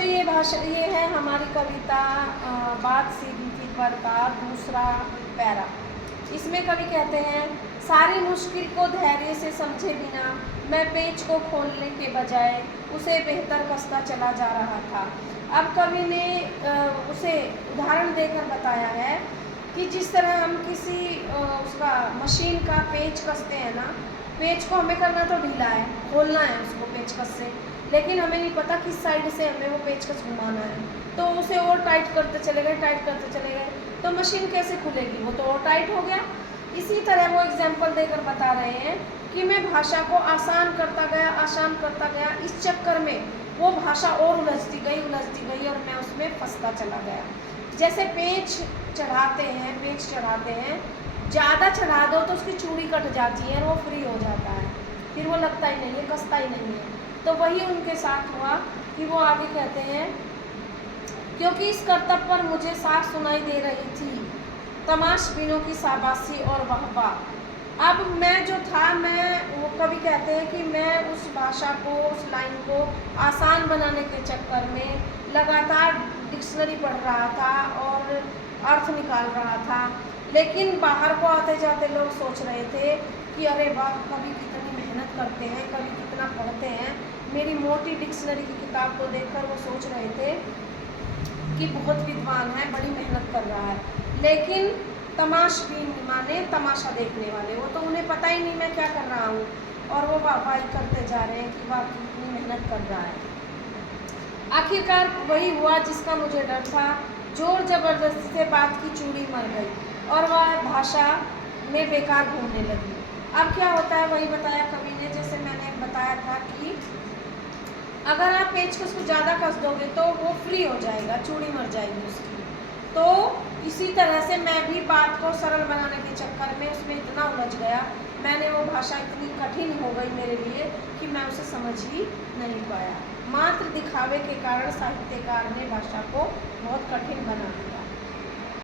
बच्चों ये है हमारी कविता बात सीधी थी पर का दूसरा पैरा। इसमें कवि कहते हैं, सारी मुश्किल को धैर्य से समझे बिना मैं पेच को खोलने के बजाय उसे बेहतर कसता चला जा रहा था। अब कवि ने उसे उदाहरण देकर बताया है कि जिस तरह हम किसी उसका मशीन का पेच कसते हैं ना, पेच को हमें करना तो ढीला है, खोलना है उसको पेचकस से, लेकिन हमें नहीं पता किस साइड से हमें वो पेचकस घुमाना है, तो उसे और टाइट करते चले गए तो मशीन कैसे खुलेगी, वो तो और टाइट हो गया। इसी तरह वो एग्जाम्पल देकर बता रहे हैं कि मैं भाषा को आसान करता गया, इस चक्कर में वो भाषा और उलझती गई और मैं उसमें फंसता चला गया। जैसे पेच चढ़ाते हैं, ज़्यादा चढ़ा दो तो उसकी चूड़ी कट जाती है और वो फ्री हो जाता है, फिर वो लगता ही नहीं है, कसता ही नहीं है। तो वही उनके साथ हुआ कि वो आगे कहते हैं, क्योंकि इस कर्तव्य पर मुझे साफ सुनाई दे रही थी तमाशबीनों की शाबाशी और वाहवाह। अब मैं जो था, वो कभी कहते हैं कि मैं उस भाषा को, उस लाइन को आसान बनाने के चक्कर में लगातार डिक्शनरी पढ़ रहा था और अर्थ निकाल रहा था, लेकिन बाहर को आते जाते लोग सोच रहे थे कि अरे वाह, कवि कितनी मेहनत करते हैं, कवि कितना पढ़ते हैं। मेरी मोटी डिक्शनरी की किताब को देखकर वो सोच रहे थे कि बहुत विद्वान है, बड़ी मेहनत कर रहा है। लेकिन तमाशबीन माने तमाशा देखने वाले, वो तो उन्हें पता ही नहीं मैं क्या कर रहा हूँ, और वो वाहवाही करते जा रहे हैं कि वाह कितनी मेहनत कर रहा है। आखिरकार वही हुआ जिसका मुझे डर था, जोर जबरदस्ती से बात की चूड़ी मर गई और वह भाषा में बेकार घूमने लगी। अब क्या होता है वही बताया कवि ने, जैसे मैंने बताया था कि अगर आप पेचकस को ज़्यादा कस दोगे तो वो फ्री हो जाएगा, चूड़ी मर जाएगी उसकी। तो इसी तरह से मैं भी बात को सरल बनाने के चक्कर में उसमें इतना उलझ गया, मैंने वो भाषा इतनी कठिन हो गई मेरे लिए कि मैं उसे समझ ही नहीं पाया। मात्र दिखावे के कारण साहित्यकार ने भाषा को बहुत कठिन बना दिया।